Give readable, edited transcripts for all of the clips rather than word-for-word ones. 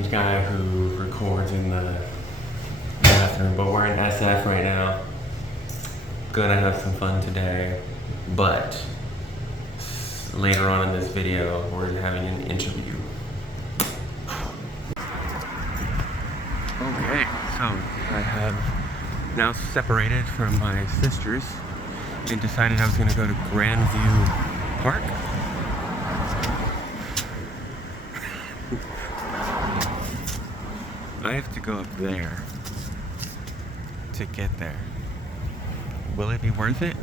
strange guy who records in the bathroom, but we're in SF right now. Gonna have some fun today, but later on in this video, we're having an interview. Okay, so I have now separated from my sisters and decided I was gonna go to Grandview Park. I have to go up there to get there. Will it be worth it?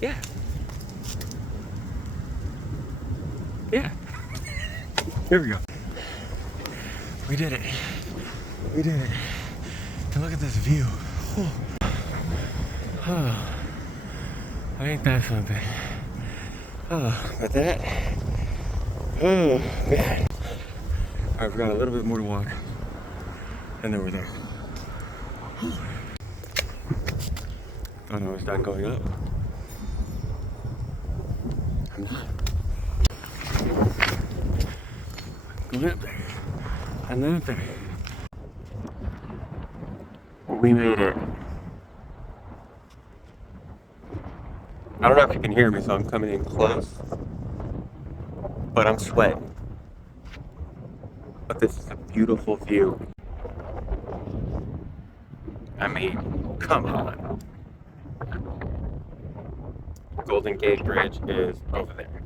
Yeah. Yeah. Here we go. We did it. We did it. And look at this view. Oh. Ain't that something? Oh, but that. Oh, man. Alright, we've got a little bit more to walk. And then we're there. Thought I was done going up. I'm not. Going up there. And then up there. We made it. I don't know if you can hear me, so I'm coming in close. But I'm sweating. But this is a beautiful view. I mean, come on. Golden Gate Bridge is over there.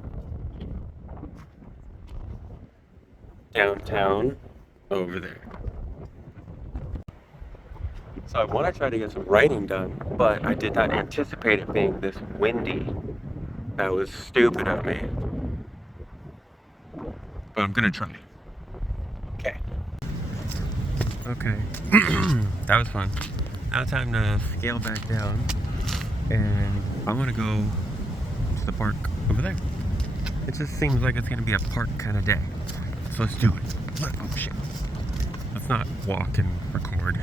Downtown, over there. So I want to try to get some writing done, but I did not anticipate it being this windy. That was stupid of me. But I'm gonna try. Okay. Okay. That was fun. Now time to scale back down, and I want to go to the park over there. It just seems like it's gonna be a park kind of day. So let's do it. Oh shit. Let's not walk and record.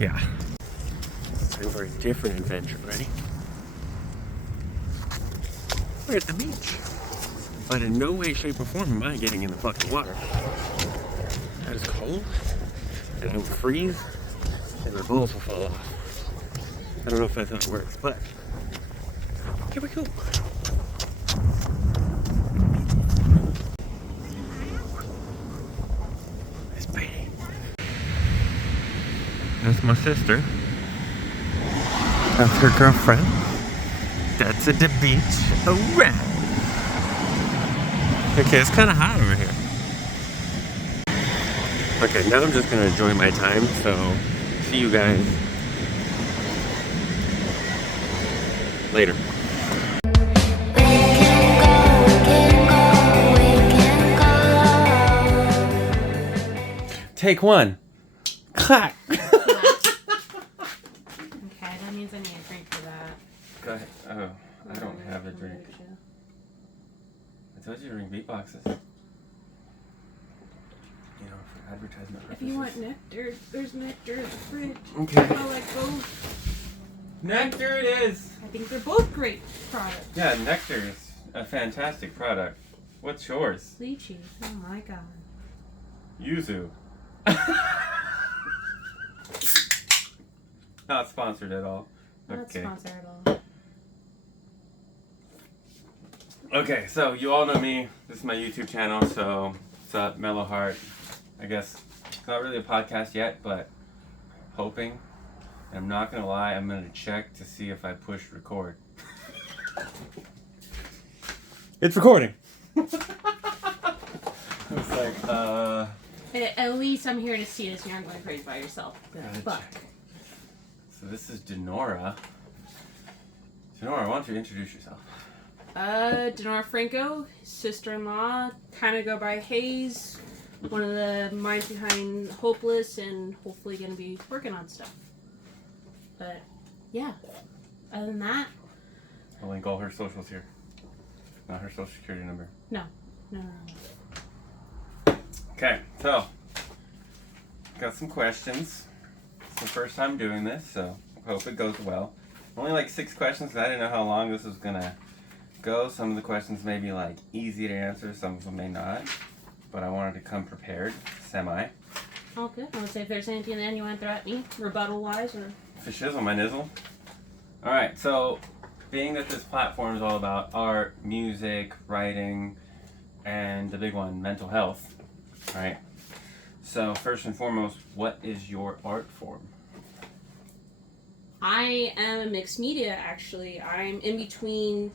Yeah. Time for a different adventure. Ready? We're at the beach. But in no way, shape, or form am I getting in the fucking water. That is cold. And I will freeze. And my balls will fall off. I don't know if that's how it works, but here we go. It's pretty. That's my sister. That's her girlfriend. That's at the beach. Alright. Okay, it's kind of hot over here. Okay, now I'm just gonna enjoy my time, so see you guys later. Take one. Clack. Okay, that means I need a drink for that. Go ahead. Oh, I don't have a drink. I told you to bring beatboxes. You know, for advertisement purposes. If you want nectar, there's nectar in the fridge. Okay. I like both. Nectar it is! I think they're both great products. Yeah, Nectar is a fantastic product. What's yours? Lychee. Oh my god. Yuzu. Not sponsored at all. Not Okay. sponsored at all. Okay, so you all know me. This is my YouTube channel, so what's up, Mellow Heart? I guess it's not really a podcast yet, but hoping. And I'm not gonna lie, I'm gonna check to see if I push record. It's recording. I was like, At least I'm here to see this and you're not going crazy by yourself. Gotcha. Fuck. So this is Dinorah. Dinorah, why don't you introduce yourself? Dinorah Franco, sister-in-law, kind of go by Hayes, one of the minds behind Hopeless, and hopefully going to be working on stuff. But, yeah. Other than that... I'll link all her socials here. Not her social security number. No. Okay, so got some questions. It's the first time doing this, so hope it goes well. Only like 6 questions because I didn't know how long this was gonna go. Some of the questions may be like easy to answer, some of them may not. but I wanted to come prepared, semi. Oh, good. I would say if there's anything then you want to throw at me, rebuttal-wise, or... For shizzle, my nizzle. Alright, so being that this platform is all about art, music, writing, and the big one, mental health, right? So first and foremost, what is your art form? I am a mixed media, actually. I'm in between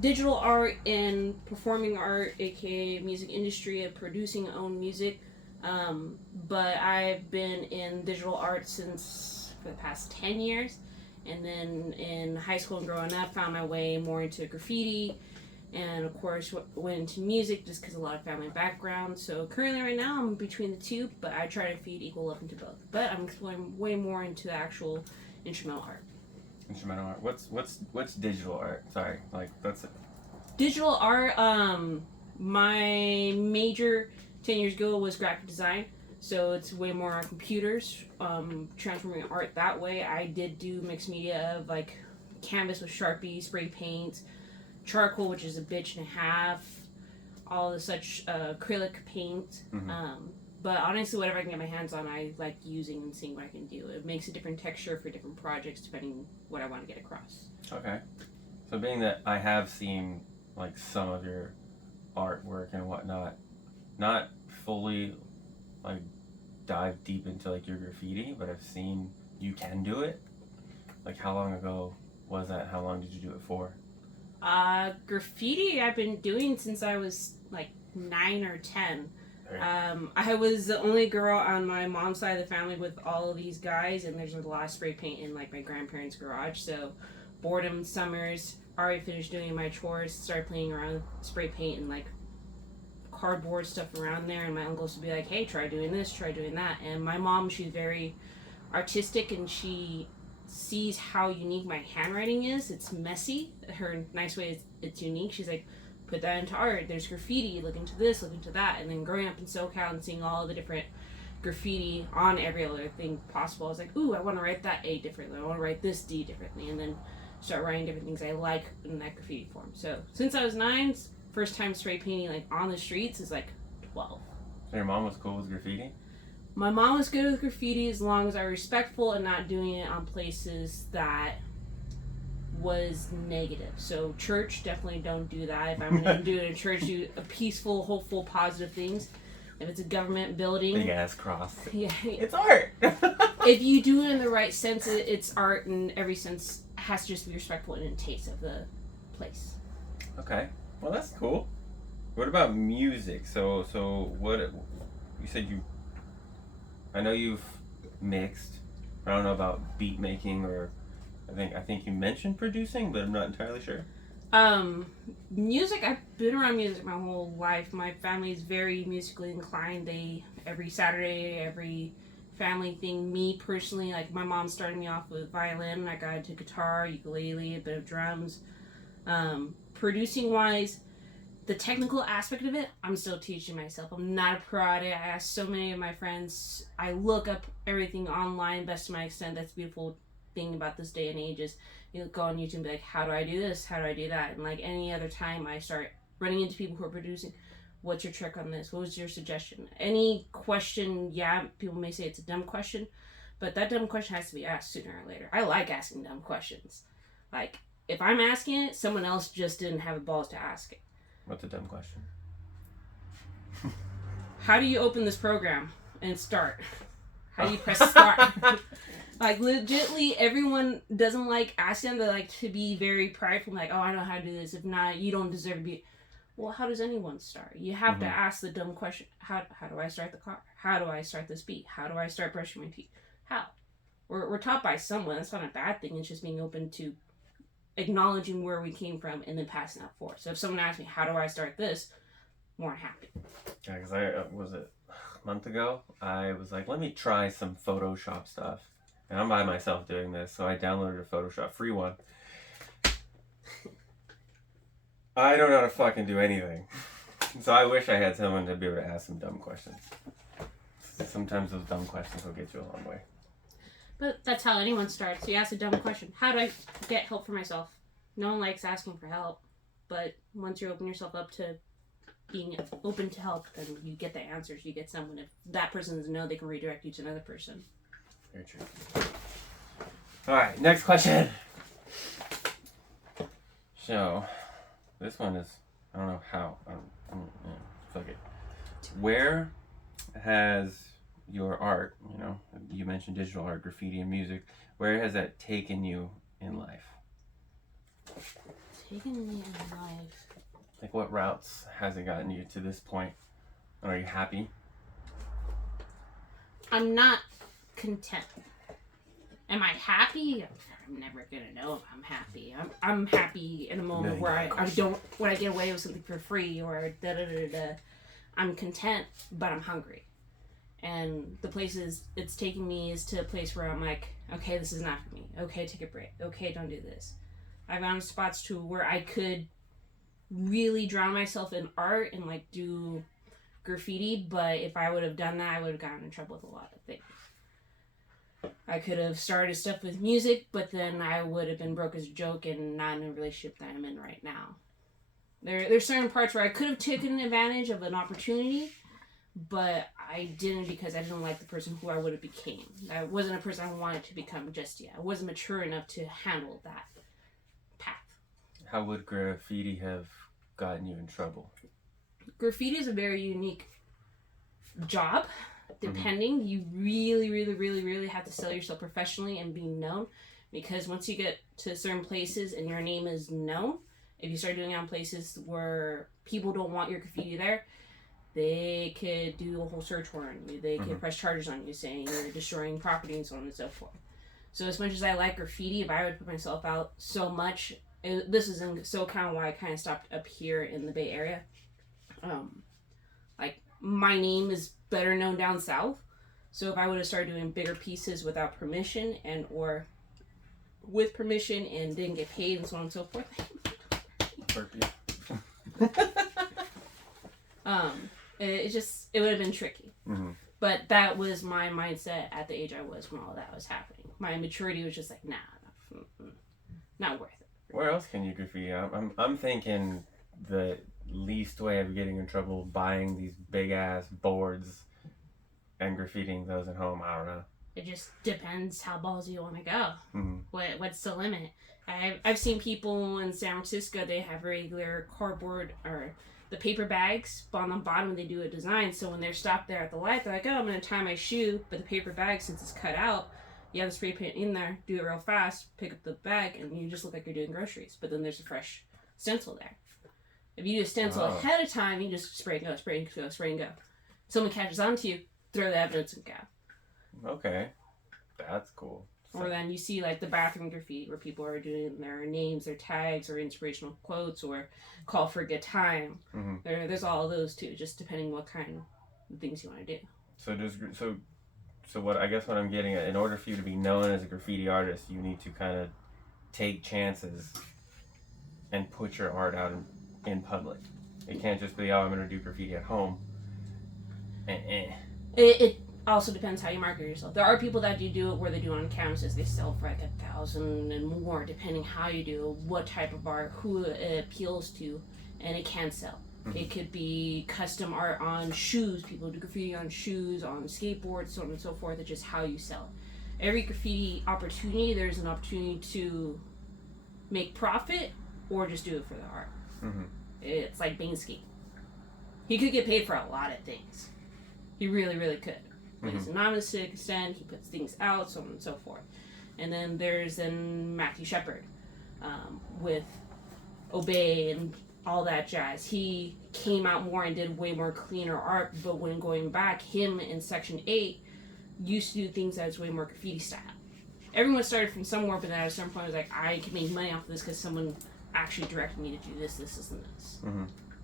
digital art and performing art, aka music industry, of producing own music. But I've been in digital art for the past 10 years. And then in high school and growing up, found my way more into graffiti. And of course, went into music just because a lot of family background. So currently right now, I'm between the two, but I try to feed equal love into both. But I'm exploring way more into the actual instrumental art. Instrumental art. What's digital art? Sorry, like that's it. Digital art, my major 10 years ago was graphic design. So it's way more on computers, transforming art that way. I did do mixed media of like canvas with Sharpie, spray paint, charcoal, which is a bitch and a half, all the such acrylic paint. Mm-hmm. But honestly, whatever I can get my hands on, I like using and seeing what I can do. It makes a different texture for different projects depending what I want to get across. Okay. So being that I have seen like some of your artwork and whatnot, not fully like dive deep into like your graffiti, but I've seen you can do it. Like how long ago was that? How long did you do it for? Graffiti I've been doing since I was like 9 or 10. I was the only girl on my mom's side of the family with all of these guys, and there's a lot of spray paint in like my grandparents' garage. So boredom summers, already finished doing my chores, started playing around with spray paint and like cardboard stuff around there, and my uncles would be like, hey, try doing this, try doing that. And my mom, she's very artistic, and she sees how unique my handwriting is. It's messy. Her nice way is it's unique. She's like, put that into art. There's graffiti, look into this, look into that. And then growing up in SoCal and seeing all the different graffiti on every other thing possible, I was like, ooh, I want to write that A differently, I want to write this D differently, and then start writing different things I like in that graffiti form. So since I was 9, first time spray painting like on the streets is like 12. So your mom was cool with graffiti? My mom was good with graffiti as long as I was respectful and not doing it on places that was negative. So church, definitely don't do that. If I'm going to do it in church, do a peaceful, hopeful, positive things. If it's a government building, big ass cross. Yeah, it's art. If you do it in the right sense, it's art, and every sense has to just be respectful and in taste of the place. Okay, well that's cool. What about music? So what you said you? I know you've mixed. I don't know about beat making, or I think you mentioned producing, but I'm not entirely sure. Music, I've been around music my whole life. My family is very musically inclined. Every Saturday, every family thing. Me personally, like my mom started me off with violin. I got into guitar, ukulele, a bit of drums. Producing wise, the technical aspect of it, I'm still teaching myself. I'm not a pro at it. I ask so many of my friends. I look up everything online, best to my extent. That's the beautiful thing about this day and age is you go on YouTube and be like, how do I do this? How do I do that? And like any other time I start running into people who are producing, what's your trick on this? What was your suggestion? Any question, yeah, people may say it's a dumb question, but that dumb question has to be asked sooner or later. I like asking dumb questions. Like, if I'm asking it, someone else just didn't have the balls to ask it. What's a dumb question? How do you open this program and start? How do you press start? Like, legitly, everyone doesn't like asking. They like to be very prideful. Like, oh, I know how to do this. If not, you don't deserve to be. Well, how does anyone start? You have to ask the dumb question. How do I start the car? How do I start this beat? How do I start brushing my teeth? How? We're taught by someone. That's not a bad thing. It's just being open to acknowledging where we came from and then passing that forward. So if someone asks me, how do I start this? More happy. Yeah, because a month ago, I was like, let me try some Photoshop stuff. And I'm by myself doing this, so I downloaded a Photoshop, free one. I don't know how to fucking do anything. So I wish I had someone to be able to ask some dumb questions. Sometimes those dumb questions will get you a long way. But that's how anyone starts. You ask a dumb question. How do I get help for myself? No one likes asking for help. But once you open yourself up to being open to help, then you get the answers. You get someone. If that person doesn't know, they can redirect you to another person. Very true. All right, next question. So, this one is, I don't know how. Fuck it. Where has your art, you mentioned digital art, graffiti, and music, where has that taken you in life? Taken me in life. Like, what routes has it gotten you to this point? Are you happy? I'm not content. Am I happy? I'm never gonna know if I'm happy. I'm happy in a moment where I don't, when I get away with something for free or da-da-da-da. I'm content, but I'm hungry. And the places it's taking me is to a place where I'm like, okay, this is not for me. Okay, take a break. Okay, don't do this. I've gone to spots to where I could really drown myself in art and like do graffiti, but if I would have done that, I would have gotten in trouble with a lot of things. I could have started stuff with music, but then I would have been broke as a joke and not in a relationship that I'm in right now. There's certain parts where I could have taken advantage of an opportunity, but I didn't because I didn't like the person who I would have became. I wasn't a person I wanted to become just yet. I wasn't mature enough to handle that path. How would graffiti have gotten you in trouble? Graffiti is a very unique job. Depending, you really, really, really, really have to sell yourself professionally and be known, because once you get to certain places and your name is known, if you start doing it on places where people don't want your graffiti there, they could do a whole search warrant on you. They could press charges on you saying you're destroying property and so on and so forth. So as much as I like graffiti, if I would put myself out so much, this is so kind of why I kind of stopped up here in the Bay Area. Like, my name is better known down south. So if I would have started doing bigger pieces without permission and or with permission and didn't get paid and so on and so forth, it would have been tricky. But that was my mindset at the age I was when all that was happening. My maturity was just like, nah, not worth it. Where else can you graffiti? I'm thinking the least way of getting in trouble, buying these big ass boards and graffitiing those at home. I don't know. It just depends how ballsy you want to go. What's the limit? I've seen people in San Francisco, they have regular cardboard or the paper bags, but on the bottom they do a design, so when they're stopped there at the light, they're like, oh, I'm going to tie my shoe, but the paper bag, since it's cut out, you have the spray paint in there, do it real fast, pick up the bag, and you just look like you're doing groceries, but then there's a fresh stencil there. If you do a stencil ahead of time, you just spray and go, spray and go, spray and go. Someone catches on to you, throw the evidence and go. Okay. That's cool. Or then you see like the bathroom graffiti where people are doing their names, their tags, or inspirational quotes, or call for a good time. There's all of those too, just depending what kind of things you want to do. So what I guess what I'm getting at, in order for you to be known as a graffiti artist, you need to kind of take chances and put your art out in public. It can't just be, oh, I'm going to do graffiti at home. It also depends how you market yourself. There are people that do it where they do it on canvases. They sell for like 1,000 and more, depending how you do, what type of art, who it appeals to, and it can sell. It could be custom art on shoes. People do graffiti on shoes, on skateboards, so on and so forth. It's just how you sell it. Every graffiti opportunity, there's an opportunity to make profit or just do it for the art. It's like Banksy. He could get paid for a lot of things. He really, really could. But he's anonymous to an extent. He puts things out, so on and so forth. And then there's Matthew Shepard with Obey and all that jazz. He came out more and did way more cleaner art, but when going back, him in Section 8 used to do things that was way more graffiti style. Everyone started from somewhere, but then at a certain point, I was like, I can make money off of this because someone actually directed me to do this, this, and this.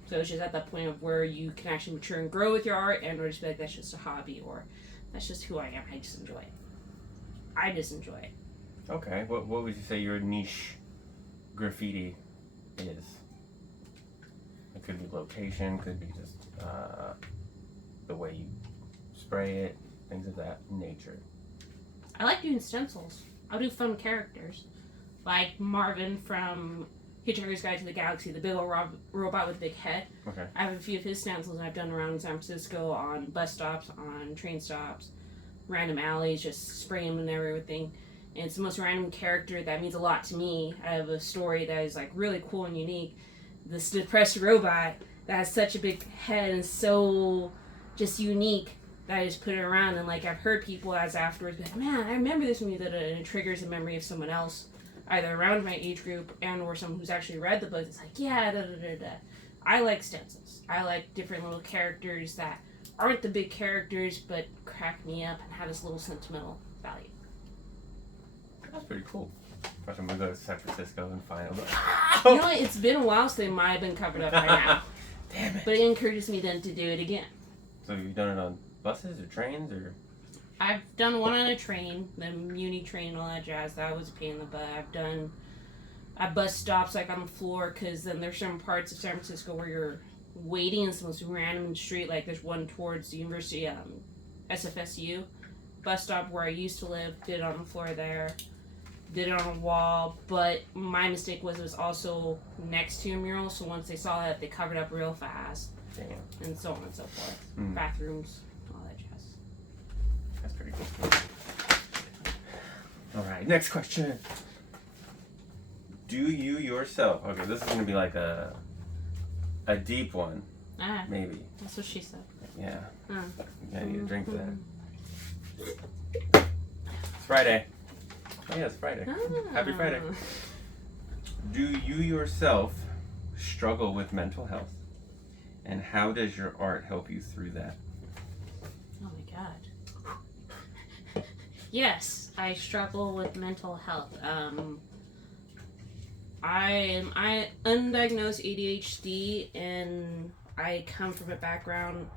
So it's just at that point of where you can actually mature and grow with your art, and or just be like, that's just a hobby, or that's just who I am. I just enjoy it. I just enjoy it. Okay. What would you say your niche graffiti is? It could be location, could be just the way you spray it, things of that nature. I like doing stencils. I'll do fun characters. Like Marvin from Hitchhiker's Guide to the Galaxy, the big old robot with a big head. Okay. I have a few of his stencils, and I've done around San Francisco on bus stops, on train stops, random alleys, just spraying them and everything. And it's the most random character that means a lot to me. I have a story that is like really cool and unique. This depressed robot that has such a big head and so just unique that I just put it around. And like I've heard people as afterwards be like, man, I remember this movie, and it triggers a memory of someone else, either around my age group and or someone who's actually read the book. It's like, yeah, da da da da. I like stencils. I like different little characters that aren't the big characters but crack me up and have this little sentimental value. That's pretty cool. I'm gonna go to San Francisco and find them. You know what? It's been a while, so they might have been covered up by now. Damn it. But it encourages me then to do it again. So you've done it on buses or trains or? I've done one on a train, the Muni train and all that jazz. That was a pain in the butt. I've done at bus stops, like on the floor, because then there's certain parts of San Francisco where you're waiting in some most random street. Like there's one towards the University, SFSU bus stop where I used to live. Did it on the floor there. Did it on a wall, but my mistake was it was also next to a mural, so once they saw that, they covered up real fast. Damn. And so on and so forth. Mm. Bathrooms, all that jazz. That's pretty cool. Alright, next question. Do you yourself, okay, this is going to be like a deep one, Ah, maybe. that's what she said. Yeah. Ah. I need a drink for that. It's Friday. Oh yeah, it's Friday. Ah. Happy Friday. Do you yourself struggle with mental health? And how does your art help you through that? Oh my god. Yes, I struggle with mental health. I undiagnosed ADHD, and I come from a background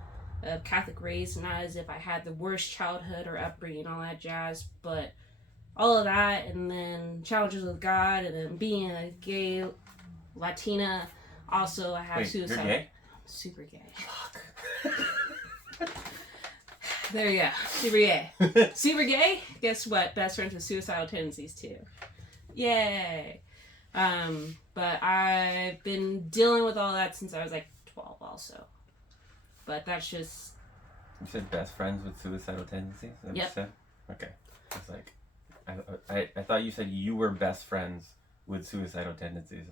of Catholic raised, not as if I had the worst childhood or upbringing, all that jazz, but all of that, and then challenges with God, and then being a gay Latina. Also, I have Wait, suicide. You're gay? Super gay. Fuck. There you go. Super gay. Super gay? Guess what? Best friends with suicidal tendencies too. Yay. But I've been dealing with all that since I was like 12 also. But that's just... You said best friends with suicidal tendencies? Is that what you Yep. said? Okay. It's like, I thought you said you were best friends with suicidal tendencies.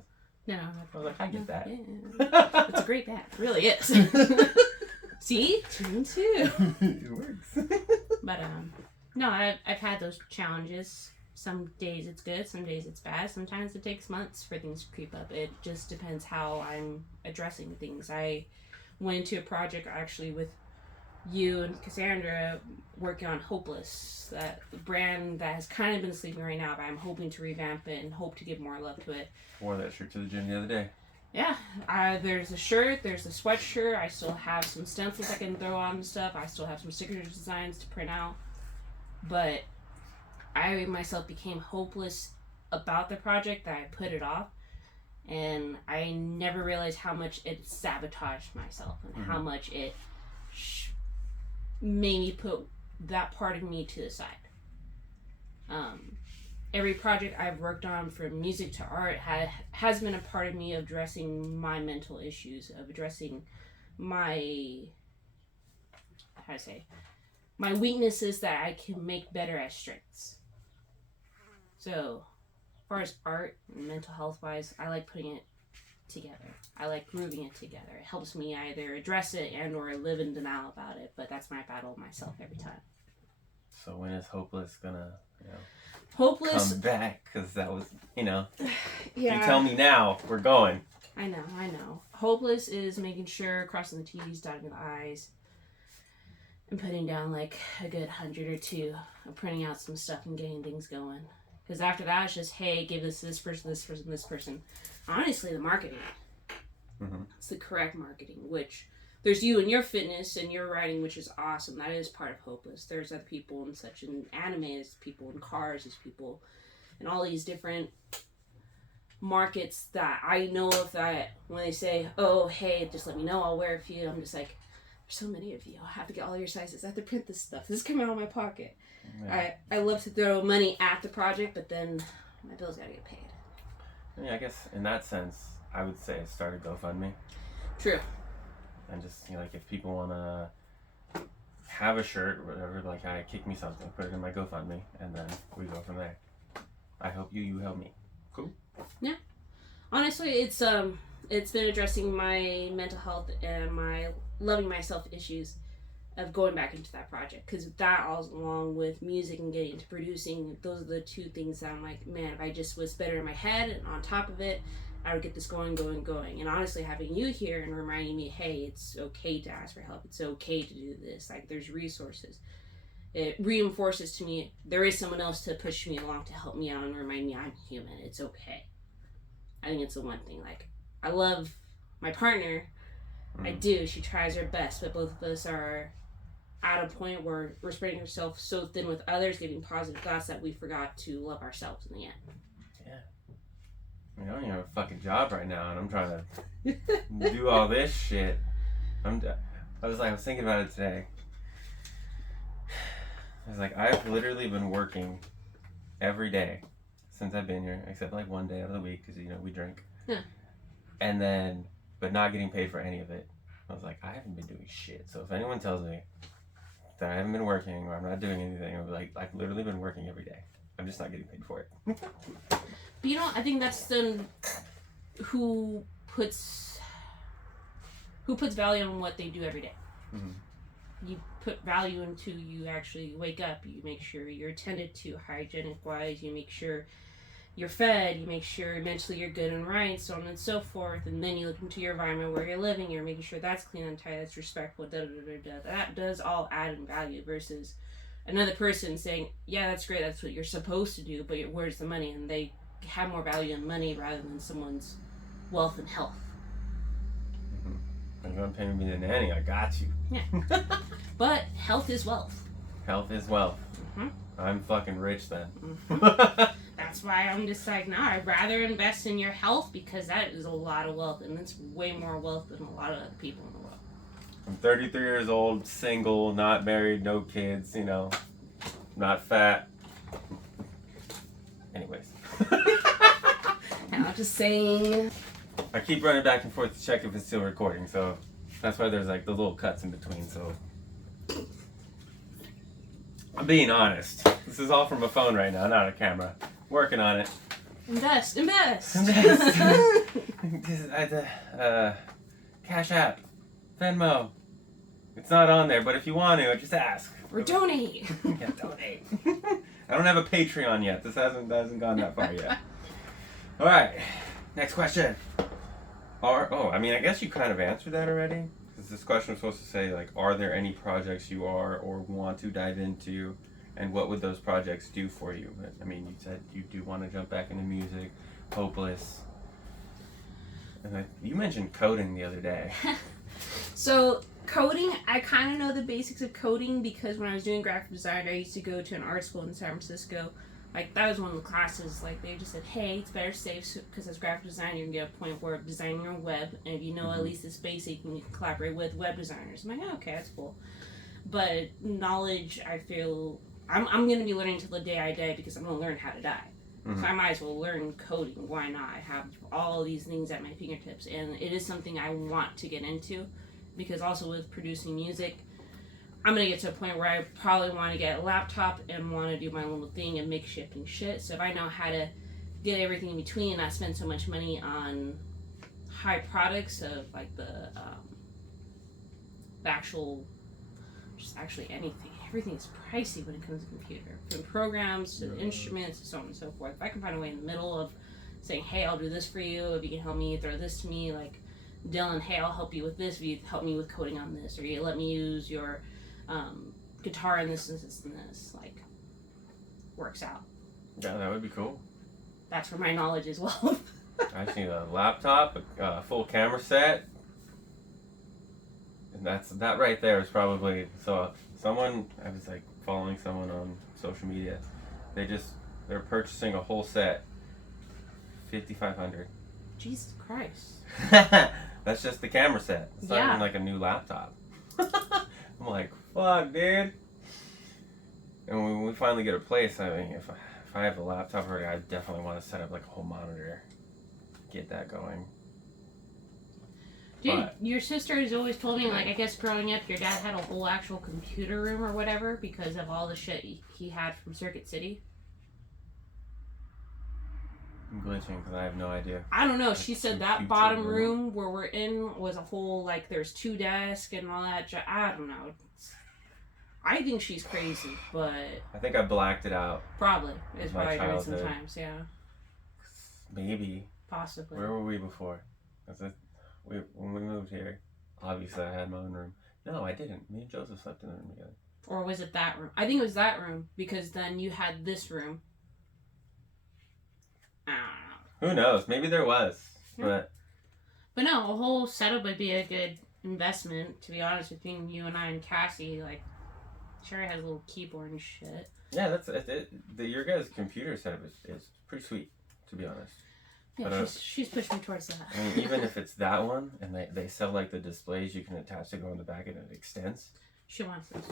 No. I was like, I get that. Yeah. It's a great band. It really is. See? 2 and 2. It works. But, no, I've had those challenges. Some days it's good, some days it's bad. Sometimes it takes months for things to creep up. It just depends how I'm addressing things. I went into a project actually with you and Cassandra working on Hopeless, that brand that has kind of been sleeping right now, but I'm hoping to revamp it and hope to give more love to it. Wore that shirt to the gym the other day. Yeah, there's a shirt, there's a sweatshirt. I still have some stencils I can throw on and stuff. I still have some signature designs to print out. But I myself became hopeless about the project that I put it off. And I never realized how much it sabotaged myself and how much it made me put that part of me to the side. Every project I've worked on, from music to art, has been a part of me of addressing my mental issues, of addressing my, my weaknesses that I can make better as strengths. So, as far as art and mental health wise, I like putting it together. I like grooving it together. It helps me either address it and or live in denial about it, but that's my battle with myself every time. So when is Hopeless gonna, Hopeless. come back? Because that was, Yeah. If you tell me now, we're going. I know. Hopeless is making sure, crossing the T's, dotting the I's, and putting down like a good 100 or 2 of printing out some stuff and getting things going. Because after that, it's just, hey, give this person, this person, this person. Honestly, the marketing. It's the correct marketing, which there's you and your fitness and your writing, which is awesome. That is part of Hopeless. There's other people in such an anime, there's people in cars, there's people in all these different markets that I know of, that when they say, oh, hey, just let me know, I'll wear a few. I'm just like, there's so many of you. I have to get all your sizes. I have to print this stuff. This is coming out of my pocket. Yeah. I love to throw money at the project, but then my bills gotta get paid. I mean, I guess in that sense, I would say start a GoFundMe. True. And just, you know, like if people want to have a shirt or whatever, like I kick me something, put it in my GoFundMe, and then we go from there. I help you, you help me. Cool. Yeah. Honestly, it's been addressing my mental health and my loving myself issues of going back into that project, because that all along with music and getting into producing, those are the two things that I'm like, man, if I just was better in my head and on top of it, I would get this going. And honestly, having you here and reminding me, hey, it's okay to ask for help, it's okay to do this, like there's resources, it reinforces to me there is someone else to push me along to help me out and remind me I'm human, it's okay. I think it's the one thing, like, I love my partner, I do, she tries her best, but both of us are at a point where we're spreading ourselves so thin with others, giving positive thoughts, that we forgot to love ourselves in the end. Yeah. I mean, I don't even have a fucking job right now, and I'm trying to do all this shit. I was thinking about it today. I was like, I've literally been working every day since I've been here, except like one day out of the week, because, you know, we drink. Yeah. And then, but not getting paid for any of it. I was like, I haven't been doing shit. So if anyone tells me that I haven't been working or I'm not doing anything, I'll be like, I've literally been working every day. I'm just not getting paid for it. But you know, I think that's the who puts value on what they do every day. Mm-hmm. You put value into, you actually wake up, you make sure you're attended to hygienic wise, you make sure you're fed, you make sure mentally you're good and right, so on and so forth, and then you look into your environment where you're living, you're making sure that's clean and tight, that's respectful, that does all add in value, versus another person saying, yeah, that's great, that's what you're supposed to do, but where's the money? And they have more value in money rather than someone's wealth and health. I'm going to pay me the nanny, I got you. Yeah. But health is wealth. Health is wealth. Mm-hmm. I'm fucking rich then. Mm-hmm. That's why I'm just like, nah, I'd rather invest in your health, because that is a lot of wealth, and it's way more wealth than a lot of other people in the world. I'm 33 years old, single, not married, no kids, you know, not fat. Anyways. I'm just saying. I keep running back and forth to check if it's still recording, so that's why there's like the little cuts in between, so. I'm being honest. This is all from a phone right now, not a camera. Working on it. Invest. Cash App, Venmo. It's not on there, but if you want to, just ask. Or donate. Yeah, donate. I don't have a Patreon yet. This hasn't gone that far yet. All right, next question. I guess you kind of answered that already. Because this question was supposed to say, like, are there any projects you are or want to dive into, and what would those projects do for you? But, I mean, you said you do want to jump back into music, hopeless. And you mentioned coding the other day. So, coding, I kind of know the basics of coding, because when I was doing graphic design, I used to go to an art school in San Francisco. Like, that was one of the classes, like, they just said, hey, it's better safe, because as graphic designer, you can get a point where designing your web, and if you know at least this basic, you can collaborate with web designers. I'm like, oh, okay, that's cool. But knowledge, I feel, I'm going to be learning till the day I die, because I'm going to learn how to die. Mm-hmm. So I might as well learn coding. Why not? I have all these things at my fingertips, and it is something I want to get into, because also with producing music, I'm going to get to a point where I probably want to get a laptop and want to do my little thing and make shifting shit. So if I know how to get everything in between, not spend so much money on high products of like the actual, just actually anything. Everything is pricey when it comes to computer. From programs to the instruments and so on and so forth. If I can find a way in the middle of saying, hey, I'll do this for you, if you can help me throw this to me, like Dylan, hey, I'll help you with this, if you help me with coding on this, or you let me use your guitar and this, like, works out. Yeah, that would be cool. That's where my knowledge is well. I just need a laptop, a full camera set, and that right there is probably, so someone, I was like following someone on social media, they're purchasing a whole set, $5,500. Jesus Christ. That's just the camera set. It's not even like a new laptop. I'm like, fuck, dude. And when we finally get a place, I mean, if I have a laptop already, I definitely want to set up like a whole monitor. get that going. Dude, But your sister has always told me, like, I guess growing up, your dad had a whole actual computer room or whatever because of all the shit he had from Circuit City. I'm glitching because I have no idea. I don't know. Like, She said that computer bottom room where we're in was a whole, like, there's 2 desks and all that. I don't know. I think she's crazy, but I think I blacked it out. probably. It's My probably doing childhood. sometimes, yeah. Maybe. Possibly. Where were we before? When we moved here, obviously I had my own room. No, I didn't. Me and Joseph slept in the room together. Or was it that room? I think it was that room because then you had this room. I don't know. Who knows? Maybe there was. Yeah. But no, a whole setup would be a good investment, to be honest, between you and I and Cassie. Like, Sherry has a little keyboard and shit. Yeah, that's it. Your guys' computer setup is pretty sweet, to be honest. Yeah, But, she's pushing me towards that. I mean, even if it's that one, and they sell like the displays you can attach to go on the back and it extends. She wants this.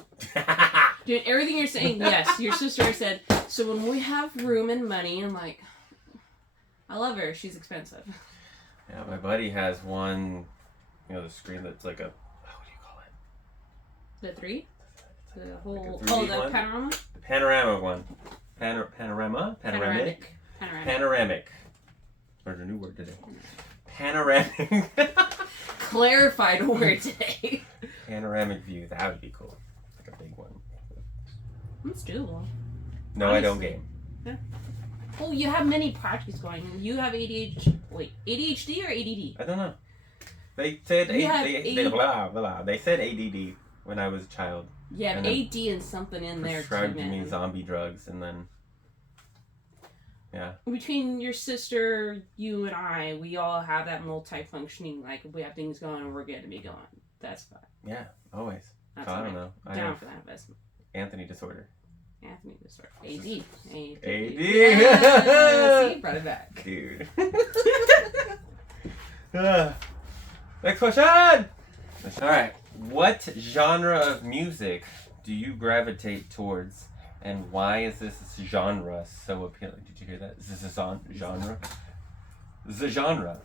Dude, everything you're saying, yes. Your sister said, so when we have room and money, I'm like, I love her. She's expensive. Yeah, my buddy has one, the screen that's like a, what do you call it? The 3? The whole, like the one? panorama? The panorama one. Panorama? Panoramic? Panoramic. Learned a new word today. Panoramic. Clarified word today. Panoramic view. That would be cool. Like a big one. That's doable. No, Honestly. I don't game. Yeah. Well, you have many projects going. You have ADHD. Wait, ADHD or ADD? I don't know. They said You blah blah. They said ADD when I was a child. Yeah, And AD and something in there too, prescribed me man. zombie drugs, and then yeah. Between your sister, you, and I, we all have that multi-functioning. Like, if we have things going, we're going to be going. That's fine. Yeah, always. That's So I don't fine. know. I Down have for that investment. Anthony disorder. Anthony disorder. AD. AD. Yeah, see, brought it back. Dude. Next question. All right. What genre of music do you gravitate towards, and why is this genre so appealing? Did you hear that? Is this a genre? The genre.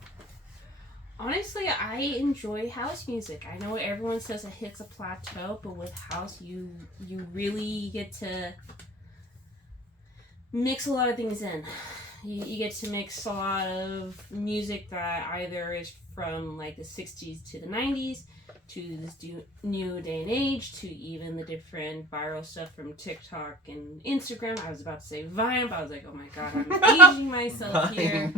Honestly, I enjoy house music. I know everyone says it hits a plateau, but with house, you really get to mix a lot of things in. You get to mix a lot of music that either is from like the 60s to the 90s, to this new day and age, to even the different viral stuff from TikTok and Instagram. I was about to say Vine, but I was like, oh my god, I'm aging myself here.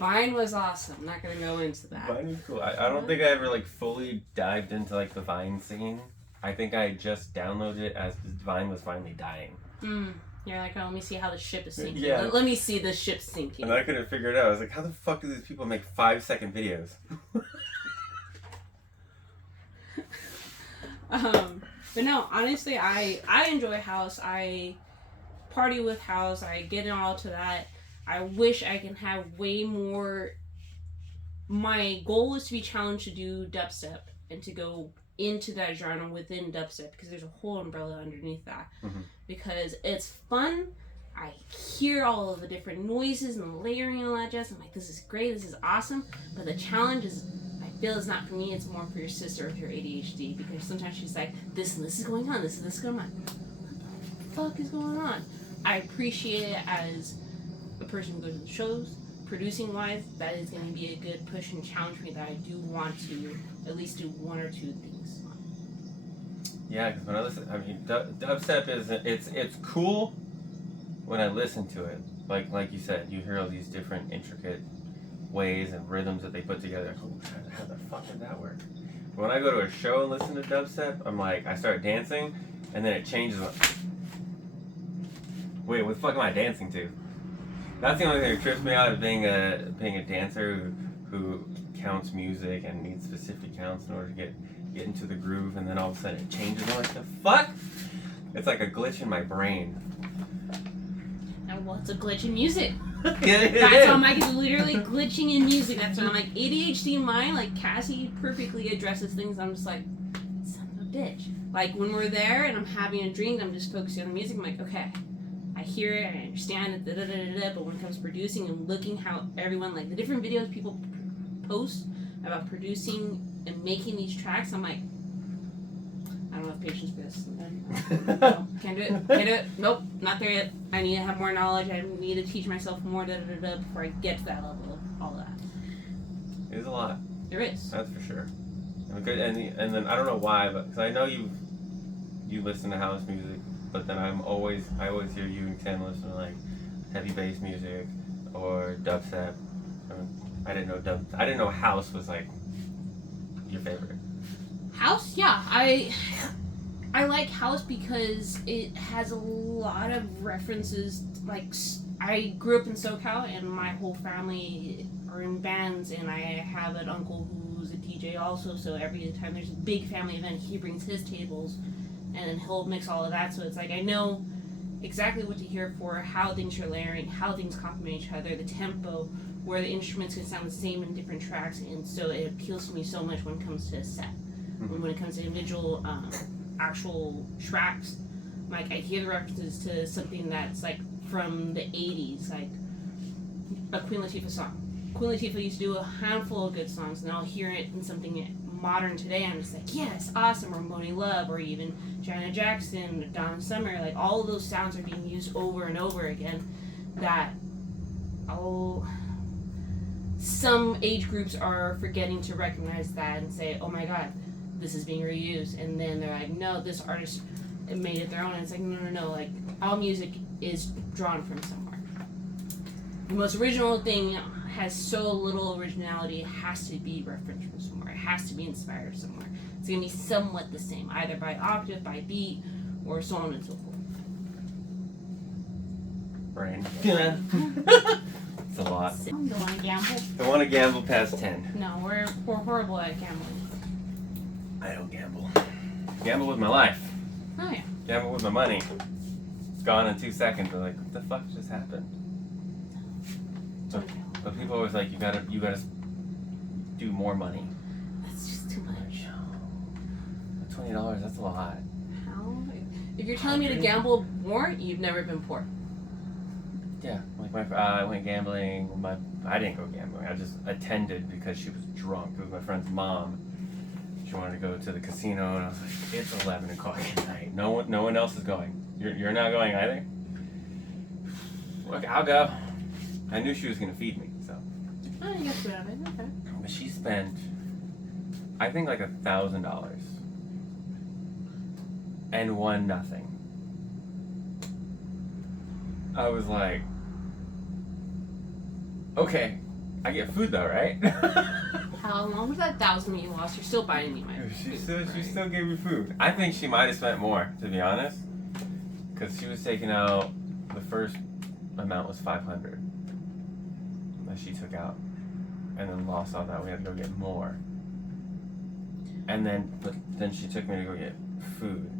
Vine was awesome. I'm not going to go into that. Vine is cool. I don't think I ever like fully dived into like the Vine scene. I think I just downloaded it as Vine was finally dying. You're like, oh, let me see how the ship is sinking. Yeah. Let me see the ship sinking. And I couldn't figure it out. I was like, how the fuck do these people make 5-second videos? But no, honestly, I enjoy house. I party with house. I get all to that. I wish I can have way more. My goal is to be challenged to do dubstep and to go into that genre within dubstep, because there's a whole umbrella underneath that. Mm-hmm. Because it's fun. I hear all of the different noises and the layering and all that jazz. I'm like, this is great. This is awesome. But the challenge is, I feel it's not for me. It's more for your sister with her ADHD, because sometimes she's like, this and this is going on. This and this is going on. What the fuck is going on? I appreciate it as a person who goes to the shows. Producing wise, that is going to be a good push and challenge for me that I do want to at least do 1 or 2 things on. Yeah, because when I listen, I mean, dubstep it's cool when I listen to it. Like you said, you hear all these different intricate ways and rhythms that they put together. Like, oh, how the fuck did that work? But when I go to a show and listen to dubstep, I'm like, I start dancing, and then it changes. Wait, what the fuck am I dancing to? That's the only thing that trips me out of being a dancer who counts music and needs specific counts in order to get into the groove, and then all of a sudden it changes. I'm like, the fuck? It's like a glitch in my brain. And what's a glitch in music? Yeah, That's how Mike is literally glitching in music. That's when I'm like, ADHD in mine, like Cassie perfectly addresses things. I'm just like, son of a bitch. Like when we're there and I'm having a drink, I'm just focusing on the music. I'm like, okay, I hear it, I understand it, but when it comes to producing and looking how everyone, like the different videos people post about producing and making these tracks, I'm like, I don't have patience for this. No, can't do it. Nope, not there yet. I need to have more knowledge. I need to teach myself more before I get to that level of all that. There's a lot. There is. That's for sure. And then I don't know why, but because I know you listen to house music, but then I always hear you and Sam listen to like heavy bass music or dubstep. I didn't know house was like your favorite. House, yeah, I like house because it has a lot of references. Like, I grew up in SoCal, and my whole family are in bands, and I have an uncle who's a DJ also. So every time there's a big family event, he brings his tables, and he'll mix all of that. So it's like I know exactly what to hear for, how things are layering, how things complement each other, the tempo, where the instruments can sound the same in different tracks, and so it appeals to me so much when it comes to a set. When it comes to individual actual tracks, like I hear the references to something that's like from the 80s, like a Queen Latifah song. Queen Latifah used to do a handful of good songs, and I'll hear it in something modern today. I'm just like, yes, awesome. Or Monie Love, or even Janet Jackson, Donna Summer. Like all of those sounds are being used over and over again. That some age groups are forgetting to recognize that and say, oh my God, this is being reused, and then they're like, no, this artist made it their own, and it's like, no, like, all music is drawn from somewhere. The most original thing has so little originality, it has to be referenced from somewhere, it has to be inspired somewhere. It's going to be somewhat the same, either by octave, by beat, or so on and so forth. Brain. It's a lot. Don't want to gamble? Don't want to gamble past 10. No, we're horrible at gambling. I don't gamble. Gamble with my life. Oh yeah. Gamble with my money. It's gone in 2 seconds. They're like, what the fuck just happened? But people are always like, you gotta do more money. That's just too much. $20, that's a lot. How? If you're telling me to gamble more, you've never been poor. Yeah, like I went gambling. I didn't go gambling. I just attended because she was drunk. It was my friend's mom. She wanted to go to the casino, and I was like, it's 11 o'clock at night. No one else is going. You're not going either? Look, I'll go. I knew she was going to feed me, so. Oh, you got to have it. Okay. But she spent, I think, like $1,000 and won nothing. I was like, okay, I get food though, right? How long was that 1,000 you lost? You're still buying me my food. She still gave me food. I think she might have spent more, to be honest, because she was taking out, the first amount was $500 that she took out, and then lost all that. We had to go get more, and then she took me to go get food,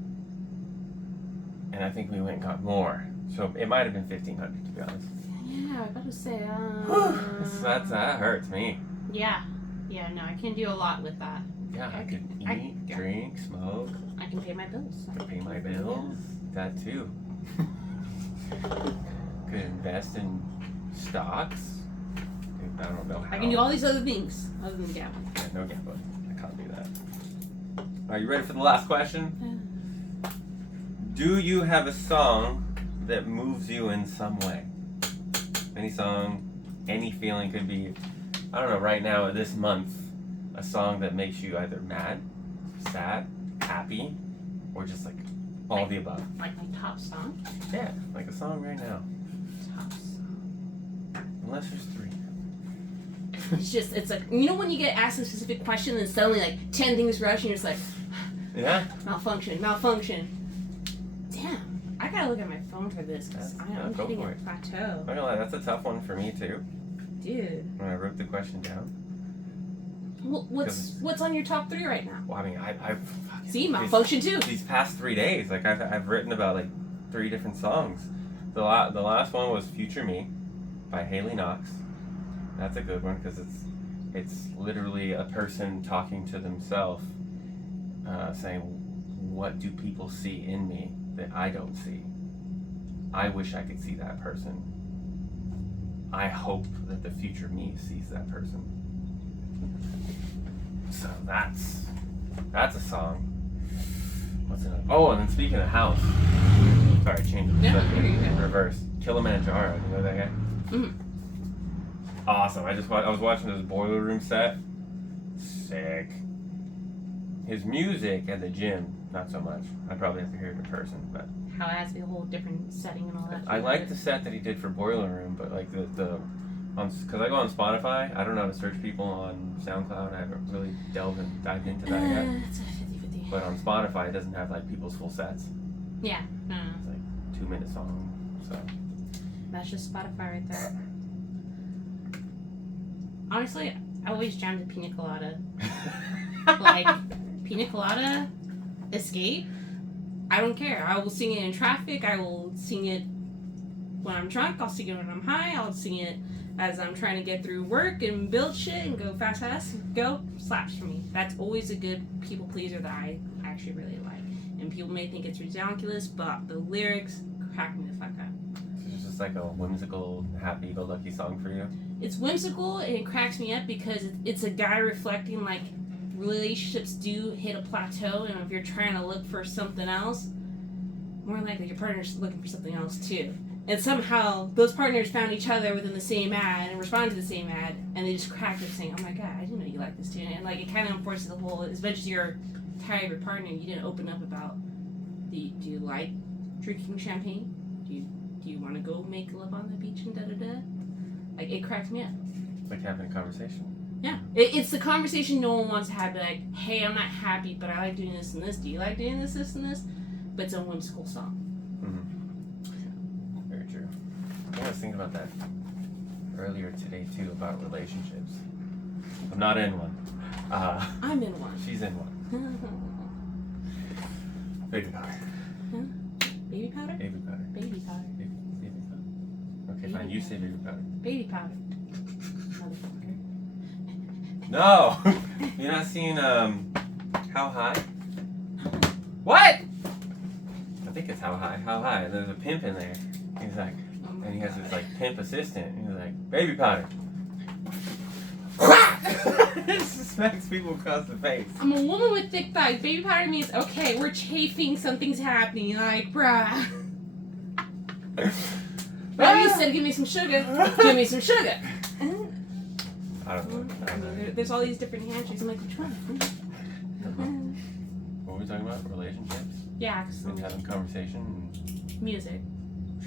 and I think we went and got more. So it might have been $1,500, to be honest. Yeah, I was about to say. That hurts me. Yeah, no, I can do a lot with that. Yeah, I could eat, drink, smoke. I can pay my bills. I can pay my bills. That too. Could invest in stocks. I don't know how. I can do all these other things other than gambling. Yeah, no gambling. I can't do that. Are you ready for the last question? Do you have a song that moves you in some way? Any song, any feeling. Could be, I don't know, right now, this month, a song that makes you either mad, sad, happy, or just like all the above. Like my top song? Yeah, like a song right now. Top song. Unless there's 3. It's like, you know when you get asked a specific question and suddenly like 10 things rush and you're just like, yeah. Malfunction. Damn, I gotta look at my phone for this because I'm hitting a plateau. I'm not gonna lie, that's a tough one for me too. Dude. When I wrote the question down. Well, what's on your top 3 right now? Well, I mean, I've see, malfunction too. These past 3 days, like I've written about like 3 different songs. The last one was "Future Me" by Haley Knox. That's a good one because it's literally a person talking to themselves, saying, "What do people see in me that I don't see?" I wish I could see that person. I hope that the future me sees that person. So that's a song. What's another? Oh, and then speaking of house. Sorry, change it. Yeah, there you go. Reverse. Kilimanjaro. You know that guy? Mm-hmm. Awesome. I was watching his Boiler Room set. Sick. His music at the gym, not so much. I'd probably have to hear it in person, but How it has to be a whole different setting and all that. I like the set that he did for Boiler Room, but like because I go on Spotify, I don't know how to search people on SoundCloud. I haven't really dived into that yet. It's a 50-50. But on Spotify, it doesn't have like people's full sets. Yeah, no. It's like 2-minute song, so. That's just Spotify right there. Honestly, I always jam to Pina Colada. Like, Pina Colada, Escape, I don't care. I will sing it in traffic. I will sing it when I'm drunk. I'll sing it when I'm high. I'll sing it as I'm trying to get through work and build shit and go fast. Go. Slaps for me. That's always a good people pleaser that I actually really like. And people may think it's ridiculous, but the lyrics crack me the fuck up. It's just like a whimsical, happy-go-lucky song for you. It's whimsical and it cracks me up because it's a guy reflecting like relationships do hit a plateau, and if you're trying to look for something else, more likely your partner's looking for something else too. And somehow those partners found each other within the same ad and responded to the same ad, and they just cracked up saying, "Oh my god, I didn't know you like this too." And like it kind of enforces the whole, as much as you're tired of your partner, you didn't open up about do you like drinking champagne? Do you want to go make love on the beach and da da da? Like, it cracks me up. It's like having a conversation. Yeah. It's the conversation no one wants to have. Like, hey, I'm not happy, but I like doing this and this. Do you like doing this, and this? But it's a whimsical song. Mm-hmm. Very true. I was thinking about that earlier today, too, about relationships. I'm not in one. I'm in one. She's in one. Baby powder. Huh? Baby powder? Baby powder. Baby powder. Baby powder. Okay, fine. You say baby powder. Baby powder. Motherfucker. No! You're not seeing, How High? What? I think it's How High. How High. There's a pimp in there. He's like, and he has this, like, pimp assistant. And he's like, baby powder. It just smacks people across the face. I'm a woman with thick thighs. Baby powder means, okay, we're chafing, something's happening. Like, bruh. Maybe you said, give me some sugar. Give me some sugar. I don't know. There's all these different handshakes. I'm like, which one? What were we talking about? Relationships? Yeah, cause And having conversation? music.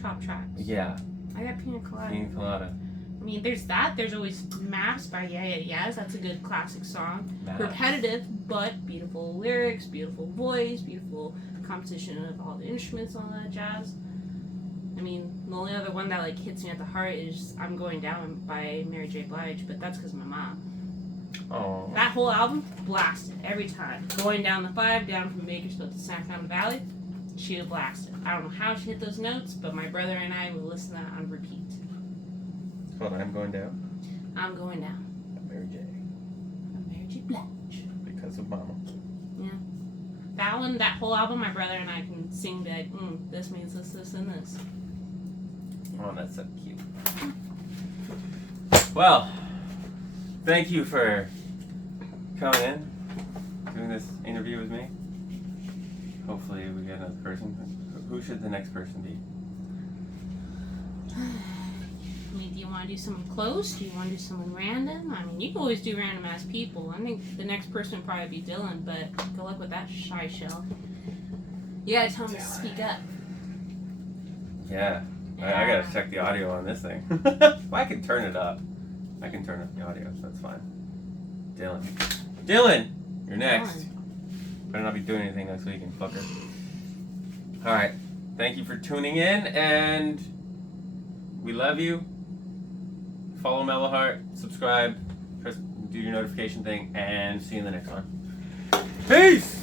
Chop tracks. Yeah. I got Pina Colada. Pina Colada. I mean, there's that. There's always Maps by Yeah Yeah Yeahs. That's a good classic song. Maps. Repetitive, but beautiful lyrics, beautiful voice, beautiful composition of all the instruments, all that jazz. I mean, the only other one that like hits me at the heart is "I'm Going Down" by Mary J. Blige, but that's because of my mom. Oh. That whole album blasted every time. Going down the 5, down from Bakersfield to San Fernando Valley, she would blast it. I don't know how she hit those notes, but my brother and I would listen to that on repeat. It's called I'm Going Down. I'm Going Down. Mary J. Mary J. Blige. Because of Mama. Yeah. That one, that whole album, my brother and I can sing, be like, this means this, this, and this. Oh, that's so cute. Well, thank you for coming in, doing this interview with me. Hopefully we get another person. Who should the next person be? I mean, do you want to do someone close? Do you want to do someone random? I mean, you can always do random ass people. I think the next person would probably be Dylan, but good luck with that shy shell. You gotta tell him to speak up. Yeah. I gotta check the audio on this thing. I can turn it up. I can turn up the audio, so that's fine. Dylan! You're next. Better not be doing anything next week, fucker. Alright. Thank you for tuning in, and we love you. Follow Mellow Heart, subscribe, do your notification thing, and see you in the next one. Peace!